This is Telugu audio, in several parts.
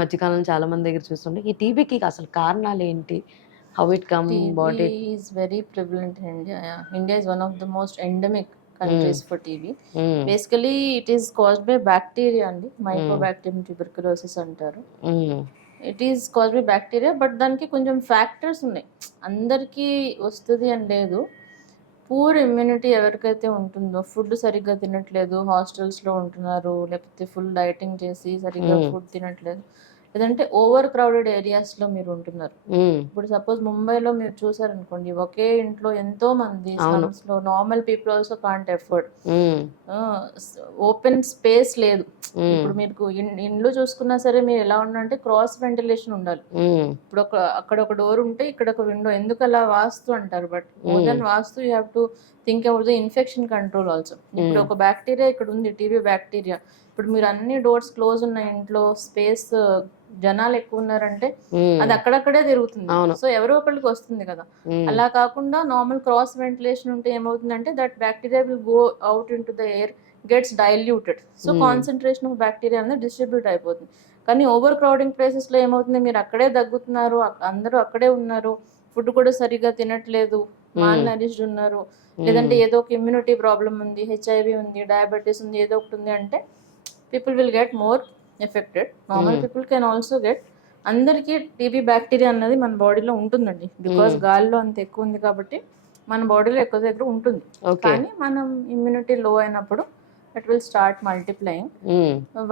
మధ్యకాలంలో చాలా మంది దగ్గర చూస్తుంటే ఈ టీబీకి అసలు కారణాలు ఏంటి? How it come TB what it? is very prevalent in India. Yeah. India is one of the most endemic countries for TB. Basically, it is caused by bacteria and Mycobacterium tuberculosis అంటారు. It is cause by bacteria, but దానికి కొంచెం ఫ్యాక్టర్స్ ఉన్నాయి. అందరికీ వస్తుంది అని లేదు. పూర్ ఇమ్యూనిటీ ఎవరికైతే ఉంటుందో, ఫుడ్ సరిగ్గా తినట్లేదు, హాస్టల్స్లో ఉంటున్నారు, లేకపోతే ఫుల్ డైటింగ్ చేసి సరిగ్గా ఫుడ్ తినట్లేదు, లేదంటే ఓవర్ క్రౌడెడ్ ఏరియాస్లో మీరు ఉంటున్నారు. ఇప్పుడు సపోజ్ ముంబైలో మీరు చూసారనుకోండి, ఒకే ఇంట్లో ఎంతో మంది స్లమ్స్లో normal people also can't afford, open space లేదు. ఇప్పుడు మీకు ఇండ్లు చూసుకున్నా సరే మీరు ఎలా ఉండాలంటే క్రాస్ వెంటిలేషన్ ఉండాలి. ఇప్పుడు అక్కడ ఒక డోర్ ఉంటే ఇక్కడ ఒక విండో. ఎందుకు అలా వాస్తు అంటారు, but more than vastu you have to think about the infection control also. ఇప్పుడు ఒక బ్యాక్టీరియా ఇక్కడ ఉంది, టీబీ బ్యాక్టీరియా. ఇప్పుడు మీరు అన్ని డోర్స్ క్లోజ్ ఉన్న ఇంట్లో, స్పేస్ జనాలు ఎక్కువ ఉన్నారంటే అది అక్కడక్కడే తిరుగుతుంది. సో ఎవరో ఒకళ్ళకి వస్తుంది కదా. అలా కాకుండా నార్మల్ క్రాస్ వెంటిలేషన్ ఉంటే ఏమవుతుందంటే that bacteria will go out in to the air, gets diluted. So concentration of bacteria అనేది డిస్ట్రిబ్యూట్ అయిపోతుంది. కానీ ఓవర్ క్రౌడింగ్ ప్లేసెస్లో ఏమవుతుంది, మీరు అక్కడే దగ్గుతున్నారు, అందరూ అక్కడే ఉన్నారు, ఫుడ్ కూడా సరిగ్గా తినట్లేదు, మాల్ నరిష్డ్ ఉన్నారు, లేదంటే ఏదో ఒక ఇమ్యూనిటీ ప్రాబ్లం ఉంది, హెచ్ఐవి ఉంది, డయాబెటీస్ ఉంది, ఏదో ఒకటి ఉంది అంటే people will get more affected. Normal people can also get. అందరికీ టీబీ బ్యాక్టీరియా అన్నది మన బాడీలో ఉంటుందండి, బికాస్ గాలిలో అంత ఎక్కువ ఉంది కాబట్టి మన బాడీలో ఎక్కువ దగ్గర ఉంటుంది. కానీ మనం ఇమ్యూనిటీ లో అయినప్పుడు it will start multiplying.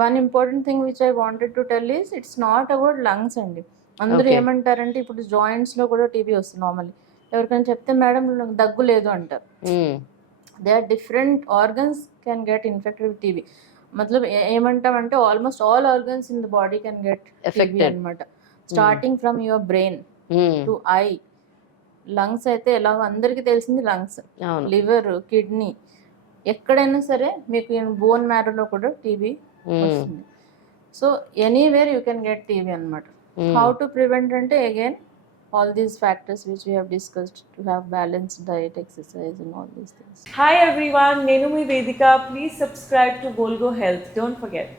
One important thing which I wanted to tell is it's not about lungs అండి. అందరూ ఏమంటారంటే ఇప్పుడు జాయింట్స్ లో కూడా టీబీ వస్తుంది నార్మల్లీ. ఎవరికైనా చెప్తే మేడం దగ్గు లేదు అంటారు. They are different organs can get infected with TB. మతలబ్ ఏమంటామంటే almost all organs in the body can get TB అనమాట. Starting from your brain to eye. Lungs అయితే ఎలాగో అందరికీ తెలిసింది లంగ్స్, లివర్, కిడ్నీ, ఎక్కడైనా సరే మీకు బోన్ మ్యారోలో కూడా టీబీ వస్తుంది. So anywhere you can get TB అనమాట. హౌ టు ప్రివెంట్ అంటే again all these factors which we have discussed, to have balanced diet, exercise and all these things. Hi everyone, Nenu mi Vedika. Please subscribe to Volgo Health. Don't forget.